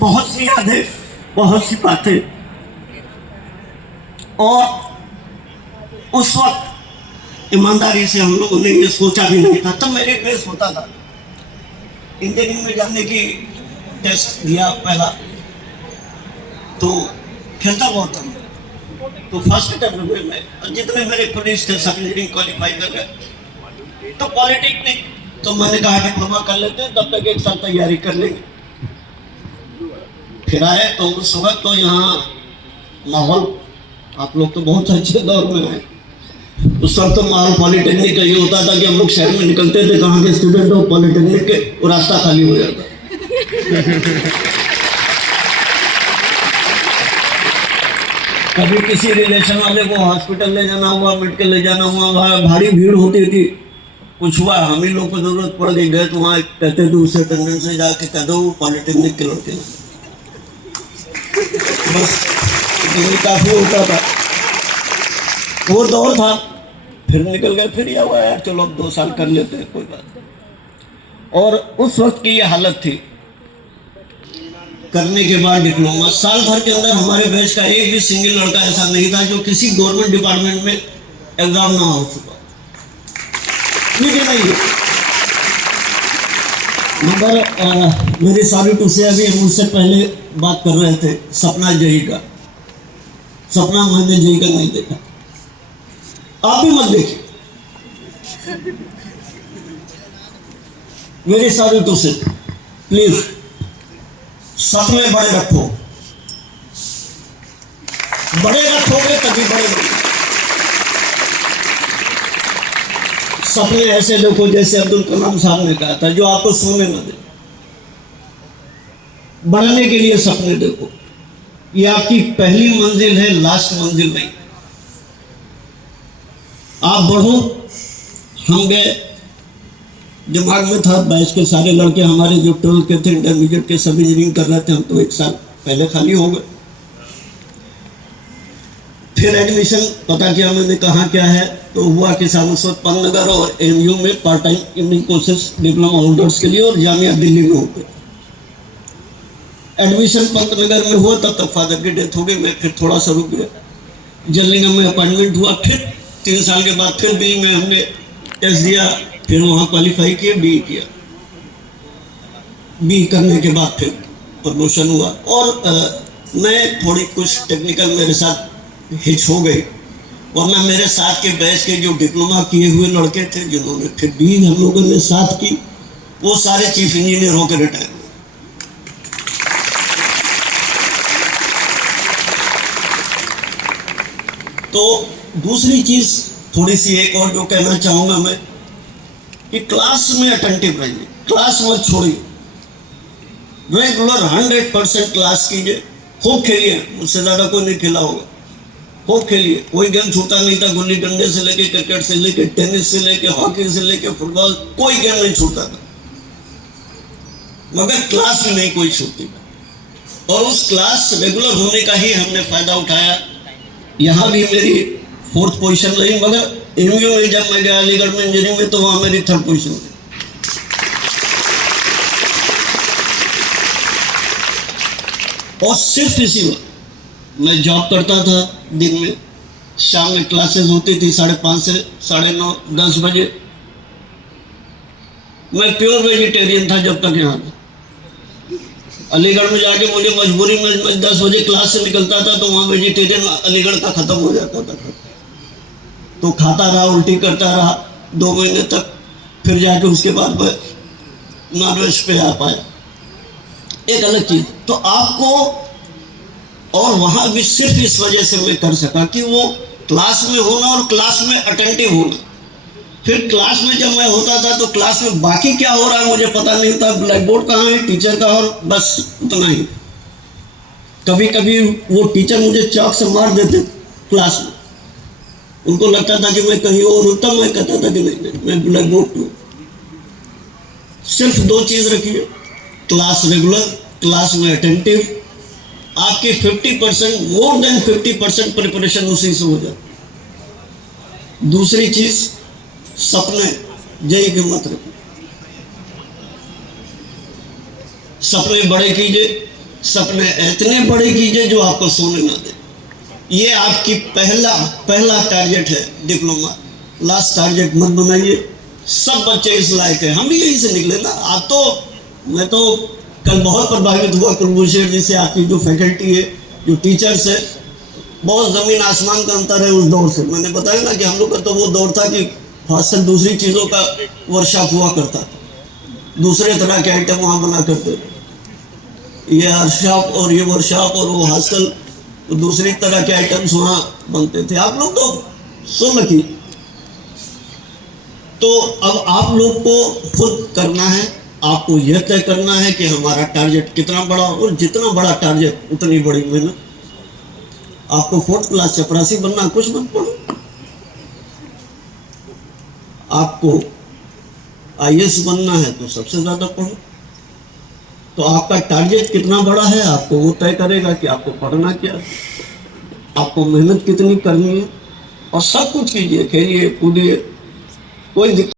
बहुत सी यादें, बहुत सी बातें। और उस वक्त ईमानदारी से हम लोगों ने ये सोचा भी नहीं था। तब मेरे बेस होता था, इंजीनियरिंग में जाने की टेस्ट दिया पहला, तो खेलता बहुत था। तो फर्स्ट अटेम्प्ट में जितने मेरे पुलिस थे सब इंजीनियरिंग क्वालिफाई कर गए। तो पॉलिटेक्निक तो मैंने कहा डिप्लोमा कर लेते हैं, तब तक एक साल तैयारी कर लेंगे। फिर आए तो उस वक्त तो यहाँ माहौल, आप लोग तो बहुत अच्छे दौर में हैं। उस वक्त तो माहौल पॉलिटेक्निक का ये होता था कि हम लोग शहर में निकलते थे, कहाँ के स्टूडेंट हो पॉलिटेक्निक के, वो रास्ता खाली हो जाता। कभी किसी रिलेशन वाले को हॉस्पिटल ले जाना हुआ, मेडिकल ले जाना हुआ, भारी भीड़ होती थी। कुछ हुआ, हम ही लोग को जरूरत पड़ गई, गए तो वहाँ कहते थे उसे अटेंडेंस से जाके कह दो पॉलिटेक्निक के लड़के, बस काफी होता था। वो दौर था। फिर निकल गए, फिर यह हुआ यार चलो अब 2 साल कर लेते हैं, कोई बात नहीं। और उस वक्त की ये हालत थी। करने के बाद डिप्लोमा, साल भर के अंदर हमारे बैच का एक भी सिंगल लड़का ऐसा नहीं था जो किसी गवर्नमेंट डिपार्टमेंट में एग्जाम ना हो चुका। नहीं, मगर मेरे सारी टूसे अभी मुझसे पहले बात कर रहे थे सपना जई का। सपना मैंने जई का नहीं देखा, आप भी मत देखिए। मेरे सारे टूसे प्लीज सपने बड़े रखो, बड़े रखोगे तभी बड़े रखोगे। सपने ऐसे देखो जैसे अब्दुल कलाम साहब ने कहा था, जो आपको सोने न दे। बढ़ने के लिए सपने देखो, ये आपकी पहली मंजिल है, लास्ट मंजिल नहीं। आप बढ़ो। हम गए, दिमाग में था बैच के सारे लड़के हमारे जो 12 के थे, इंटरमीडिएट के सभी इंजीनियरिंग कर रहे थे, हम तो 1 साल पहले खाली हो गए। फिर एडमिशन पता किया मैंने कहाँ क्या है, तो हुआ कि साहब उस वक्त पन्नगर और एमयू में part time evening courses diploma holders के लिए और जामिया दिल्ली में होते। एडमिशन पंतनगर में हुआ, तब तक फादर की डेथ हो गई। मैं फिर थोड़ा सा रुक गया। जल्लिंगम में अपॉइंटमेंट हुआ, फिर 3 साल के बाद फिर बी में हमने टेस्ट दिया, फिर वहाँ क्वालिफाई किया, बी किया। बी करने के बाद फिर प्रमोशन हुआ। और मैं थोड़ी कुछ टेक्निकल मेरे साथ हिच हो गई, वरना मेरे साथ के बैच के जो डिप्लोमा किए हुए लड़के थे जिन्होंने फिर बी हम लोगों ने साथ की, वो सारे चीफ इंजीनियर होकर रिटायर हुए। तो दूसरी चीज थोड़ी सी एक और जो कहना चाहूंगा मैं, कि क्लास में अटेंटिव रहिए, क्लास मत छोड़िए, रेगुलर 100% क्लास कीजिए, खूब खेलिए। मुझसे ज्यादा कोई नहीं खेला होगा, खूब खेलिए। कोई गेम छूटा नहीं था, गुल्ली डंडे से लेके, क्रिकेट से लेके, टेनिस से लेके, हॉकी से लेके, फुटबॉल, कोई गेम नहीं छूटा था। मगर क्लास में नहीं कोई छूटी था, और उस क्लास रेगुलर होने का ही हमने फायदा उठाया। यहाँ भी मेरी 4th पोजीशन रही, मगर एमयू में जब मैं गया अलीगढ़ में इंजीनियरिंग में, तो वहाँ मेरी 3rd पोजीशन थी। और सिर्फ इसी वक्त मैं जॉब करता था, दिन में, शाम में क्लासेस होती थी 5:30 से 9:30 10 बजे। मैं प्योर वेजिटेरियन था जब तक यहाँ था। अलीगढ़ में जाके मुझे मजबूरी में, मैं 10 बजे क्लास से निकलता था, तो वहाँ वेजिटेरियन अलीगढ़ का खत्म हो जाता था। तो खाता रहा, उल्टी करता रहा 2 महीने तक। फिर जाके उसके बाद मैं नॉनवेज पे आ पाया, एक अलग चीज। तो आपको, और वहाँ भी सिर्फ इस वजह से मैं कर सका कि वो क्लास में होना और क्लास में अटेंटिव होना। फिर क्लास में जब मैं होता था तो क्लास में बाकी क्या हो रहा है मुझे पता नहीं था, ब्लैक बोर्ड कहाँ है, टीचर का, और बस उतना ही। कभी कभी वो टीचर मुझे चौक से मार देते क्लास में, उनको लगता था कि मैं कहीं और होता, मैं कहता था कि नहीं, मैं ब्लैक बोर्ड पे। सिर्फ 2 चीज रखिए, क्लास रेगुलर, क्लास में अटेंटिव। आपकी 50%, मोर देन 50% प्रिपरेशन उसी से हो जाती। दूसरी चीज, सपने जय के मत रखो, सपने बड़े कीजिए, सपने इतने बड़े कीजिए जो आपको सोने ना दे। ये आपकी पहला टारगेट है डिप्लोमा। लास्ट टारगेट मत बनाइए। सब बच्चे इस लायक है, हम भी यहीं से निकले ना। आप तो, मैं तो कल बहुत प्रभावित हुआ कुलभूषण जी से। आपकी जो फैकल्टी है, जो टीचर्स है, बहुत ज़मीन आसमान का अंतर है उस दौर से। मैंने बताया ना कि हम लोग का तो वो दौर था कि हॉस्टल दूसरी चीज़ों का वर्कशॉप हुआ करता था, दूसरे तरह के आइटम वहाँ बना करते। ये वर्कशॉप और ये वर्कशॉप और वो हॉस्टल, तो दूसरी तरह के आइटम्स वहाँ बनते थे। आप लोग तो सो लकी। तो अब आप लोग को खुद करना है, आपको यह तय करना है कि हमारा टारगेट कितना बड़ा, और जितना बड़ा टारगेट उतनी बड़ी मेहनत। आपको 4th क्लास चपरासी बनना, कुछ मत पढ़ो। आपको IAS बनना है तो सबसे ज्यादा पढ़ो। तो आपका टारगेट कितना बड़ा है, आपको वो तय करेगा कि आपको पढ़ना क्या है, आपको मेहनत कितनी करनी है। और सब कुछ कीजिए, खेलिए कूदिए, कोई दिक्कत